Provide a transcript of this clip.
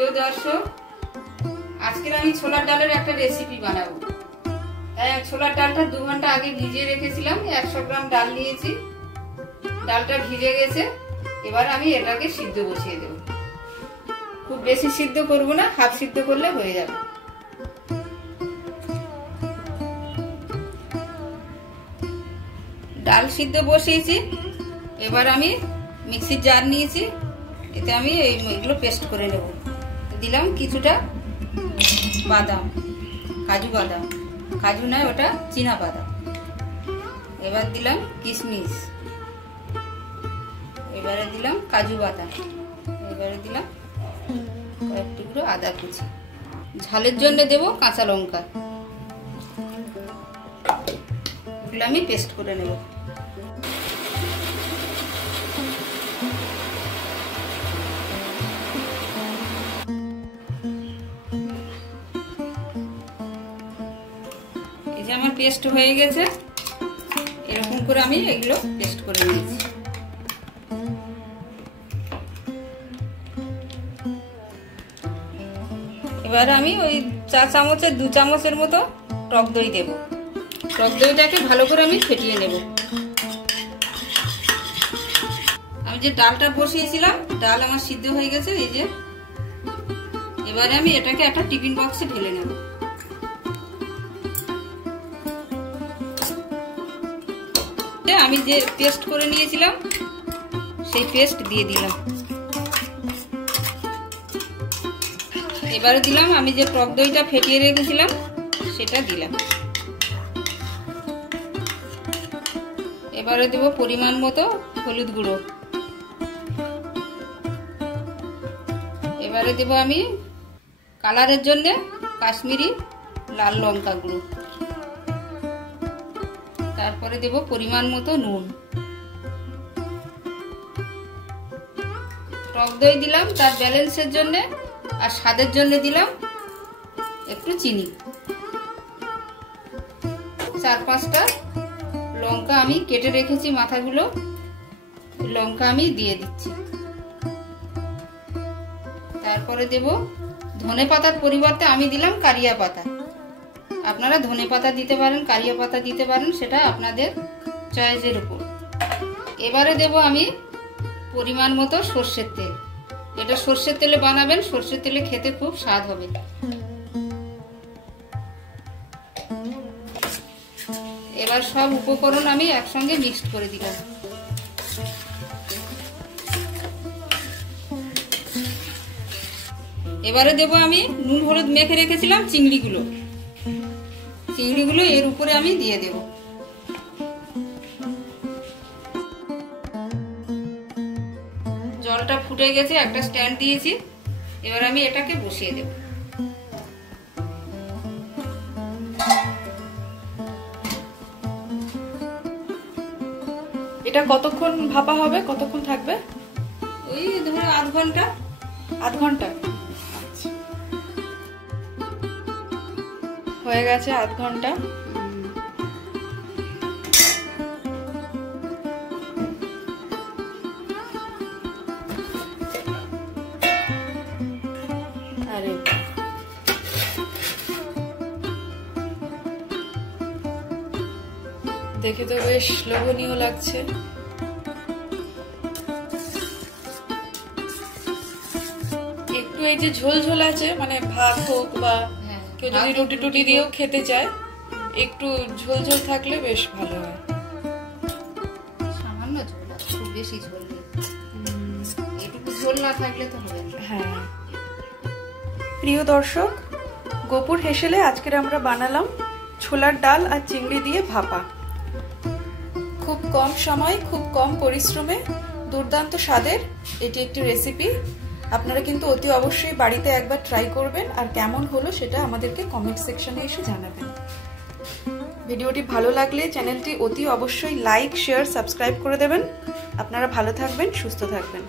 প্রিয় দর্শক, আজকে আমি ছোলার ডালের একটা রেসিপি বানাবো। তাই ছোলার ডালটা 2 ঘন্টা আগে ভিজিয়ে রেখেছিলাম। 100 গ্রাম ডাল নিয়েছি। ডালটা ভিজে গেছে। এবার আমি এটাকে সিদ্ধ বসিয়ে দেব। খুব বেশি সিদ্ধ করব না, হাফ সিদ্ধ করলে হয়ে যাবে। ডাল সিদ্ধ বসিয়েছি। এবার আমি মিক্সির জার নিয়েছি, এতে আমি এইগুলো পেস্ট করে নেব। দিলাম কিছুটা বাদাম, কাজু বাদাম, কাজু নয় ওটা চীনা বাদাম। এবার দিলাম কিশমিশ, এবারে দিলাম কাজু বাদাম, এবারে দিলাম কয়েক টুকরো আদা কুচি। ঝালের জন্য দেব কাঁচা লঙ্কা। এগুলো আমি পেস্ট করে নেব। আমার পেস্ট হয়ে গেছে। এরকম করে আমি এগুলো পেস্ট করে নিয়েছি। এবার আমি ওই 4 চামচের 2 চামচের মতো টক দই দেব। টক দইটাকে ভালো করে আমি ফেটিয়ে নেব। আমি যে ডালটা বসিয়েছিলাম, ডাল আমার সিদ্ধ হয়ে গেছে। এই যে এবারে আমি এটাকে একটা টিফিন বক্সে ঢেলে নেব। আমি যে পেস্ট করে নিয়েছিলাম সেই পেস্ট দিয়ে দিলাম। এবারে দিলাম আমি যে টক দইটা ফেটিয়ে রেখেছিলাম সেটা দিলাম। এবারে দেব পরিমাণ মতো হলুদ গুঁড়ো। এবারে দেব আমি কালারের জন্য কাশ্মীরি লাল লঙ্কা গুঁড়ো। তারপরে দেব পরিমাণ মতো নুন। টক দই দিলাম তার ব্যালেন্সের জন্য, আর স্বাদের জন্য দিলাম একটু চিনি। 4-5টা লঙ্কা আমি কেটে রেখেছি, মাথাগুলো লঙ্কা আমি দিয়ে দিচ্ছি। তারপরে দেব ধনে পাতার পরিবর্তে আমি দিলাম কারিয়া পাতা। আপনারা ধনে পাতা দিতে পারেন, কারিয়া পাতা দিতে পারেন, সেটা আপনাদের চয়েসের উপর। এবারে দেব আমি পরিমাণ মতো সরষের তেল। এটা সরষের তেলে বানাবেন, সরষের তেলে খেতে খুব স্বাদ হবে। এবার সব উপকরণ আমি একসঙ্গে মিক্সড করে দিলাম। এবারে দেব আমি নুন হলুদ মেখে রেখেছিলাম চিংড়িগুলো। চিংড়িগুলো এর উপরে আমি দিয়ে দেব। জলটা ফুটে গেছে, একটা স্ট্যান্ড দিয়েছি। এবার আমি এটাকে বসিয়ে দেব। এটা কতক্ষণ ভাপা হবে, কতক্ষণ থাকবে? ওই ধরো আধ ঘন্টা। আধ ঘন্টা হয়ে গেছে। আধ ঘন্টা। আরে দেখে তো বেশ লোভনীয় লাগছে। একটু এই যে ঝোল ঝোল আছে, মানে ভাত হোক বা কেউ যদি রুটি টুটি দিয়েও খেতে চায়, একটু ঝোল ঝোল থাকলে বেশ ভালো হয়। সামান্য ঝোল, খুব বেশি ঝোল নেই। একটু ঝোল না থাকলে তো হবে না। হ্যাঁ প্রিয় দর্শক, গোপুর হেসেলে আজকের আমরা বানালাম ছোলার ডাল আর চিংড়ি দিয়ে ভাপা। খুব কম সময়, খুব কম পরিশ্রমে দুর্দান্ত স্বাদের এটি একটি রেসিপি। আপনারা কিন্তু অতি অবশ্যই বাড়িতে একবার ট্রাই করবেন, আর কেমন হলো সেটা আমাদেরকে কমেন্ট সেকশনে এসে জানাবেন। ভিডিওটি ভালো লাগলে চ্যানেলটি অতি অবশ্যই লাইক, শেয়ার, সাবস্ক্রাইব করে দেবেন। আপনারা ভালো থাকবেন, সুস্থ থাকবেন।